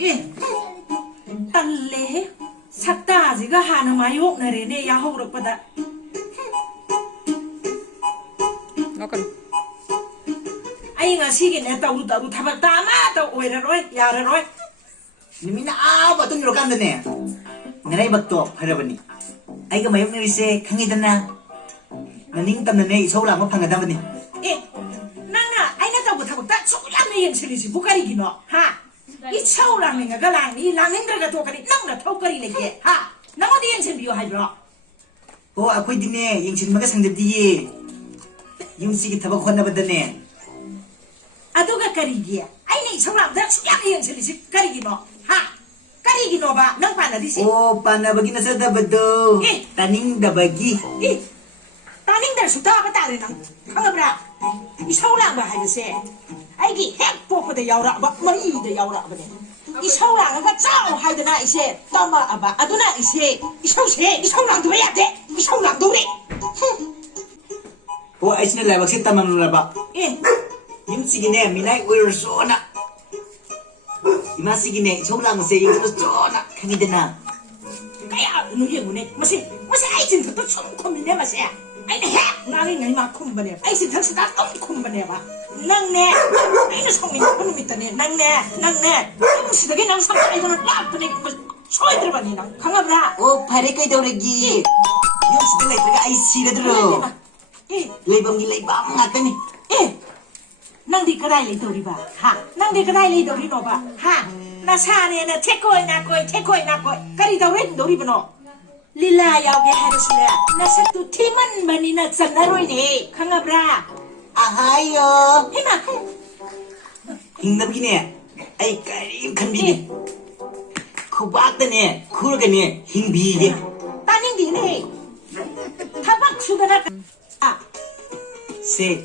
예, 딸래 삭다지가 하는 마요 나래네 야호그럭보다. 아이가 시기네 따우따우 타박다마다 오이라로이 야라로이. 니미나 batong nilokan din eh. Nanay bagto, harabani. Ay kamayong nilise, kangidan na. Naning tam na ne, isaw lang mapangadaman ni. 예, 나나 아이나 따고 타박다 소량의 연설이지 부가리기노 하. 이 차오랑이가 가랑이 랑행들가 도가리 낭나 타오가리네게 하. 나 어디 연설 비유하죠? Oh, ako'y din eh, yung sinmaga sangdabdi eh. Yung sige tabak ko na ba din eh. 아도가 가리기야. 아이네 이 사람들 수량의 연설이지 가리기노 하. 가리기노 봐. 능 빠나디시. Oh, panabagi na sa dabado. Eh. Taning dabagi. 이 따닝들 수다가 따르는 강아브라 이 서울랑가 하듯이 아이기 핵폭보다 야우라봐 머리도 야우라봐네 이 서울랑가 짜오 하이드나 이세 떠마 아바 아도나 이세 이 서울세 이 서울랑도 해야 돼이 서울랑도 그래 Oh, ay sinalabag si tamang laba. 예 Yung sige ne, minay uyo sona. Ima sige ne, isaw lang sa yung sona. Kangidan na. kaya 누구네 마세 아이진 또 춤콤이네 마세 아이네 핵 나는 얼마 콤바네 아이진 덕스다 꼼콤바네 봐 낭네 아이는 성님 그놈 있다네 낭네 시덕에 낭 상가 이거는 빠쁘네 소리 들어봐니 낭 강아브라 Oh, pare kayo daw lagi. Yung sige lang talaga ay sila dro. 예 Laybang nilaybang nga tani. 예 낭디 그라이 레이도리바 하 낭디 그라이 레이도리 노바 하나 사네나 체코이 나코이 까리다 왜 노리브노 릴라 야오게 하르슬라 나 색도 티만 많이나 짠나로이네 강아브라 Ahayo. 해마 Hingdab gini ay karim kan bigi. Kubak ne, kurga ne, hingbigi. 따닝디네 타박 수다나 아 Se,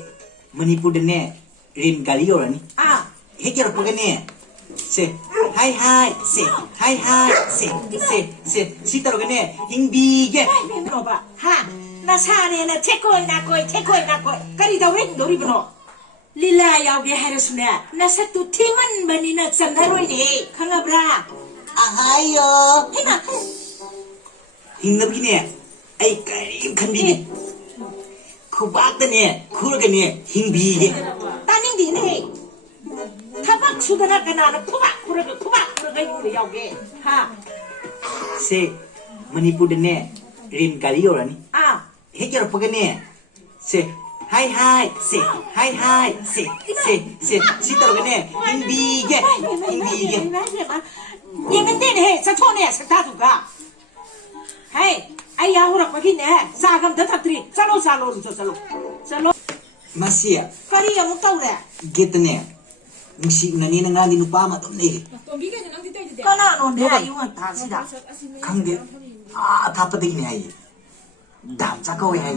Manipur ne, rin gali orani. 아 Hekero pag ne. Se, hi, se, sitaro ka ne, hingbigi. 노바 하나 사네나 체코이 나코이 까리다 왜 노리브노 릴라 야오게 하르슬라 나 색도 티만 많이나 짠나로이네 강아브라 Ahayo. 해마 Hingdab gini ay karim kan bigi. Kubak ne, kurga ne, hingbigi. 따닝디네 타박 수다나 가나나 쿠박 그러가 있는데 여기 Se, Manipur ne, rin gali orani. 하아 Hekero pag ne. Se, hi, se, sitaro ka ne, hingbigi. 얘는 되네 사촌에 사다두가 헤이 아이야 호락 박이네 사감 더 탑들이 살로 Masya, 파리야 못 따오래 get ne. Musik na ni nga ni nupa ma tom ne. 까나노 내가 이건 다시다 Kangge, tapating ni ay. Dam sa ko ay.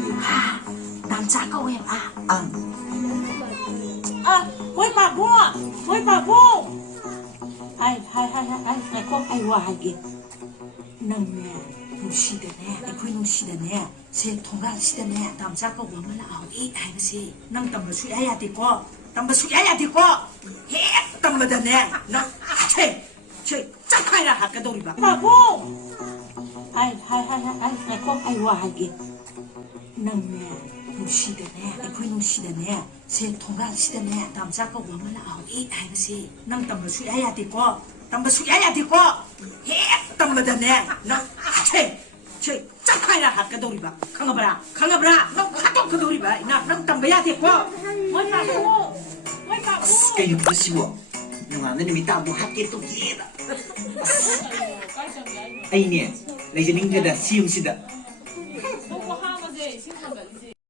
남자가 왜 와? Ang, 아, 왜 바보? 아이, 아이, 와, 이게. 낭네, 누시다네, 아이쿠이 누시다네, 세 통가 시다네, 남자가 오면 아우이, 아이씨, 남 담바 수야야 되고, 해, 담바다네, 짝하이라 할까, 도리바. 바보! 아이, 와, 이게. 낭네, 누시다네, 아이쿠이 누시다네, 세 통가 시다네, 남자가 오면 아우이, 아이씨, 남 담바 수야야 되고, 해, 담바다네, 짝하이라 할까, 도리바. 강아봐라, 너 하도 그 도리바, 남 담바야 되고, 뭘 바보! kayo pa siwa. Yung ano ni mita mo hakit to kita. Ay niya, lajaning kada siyong sida.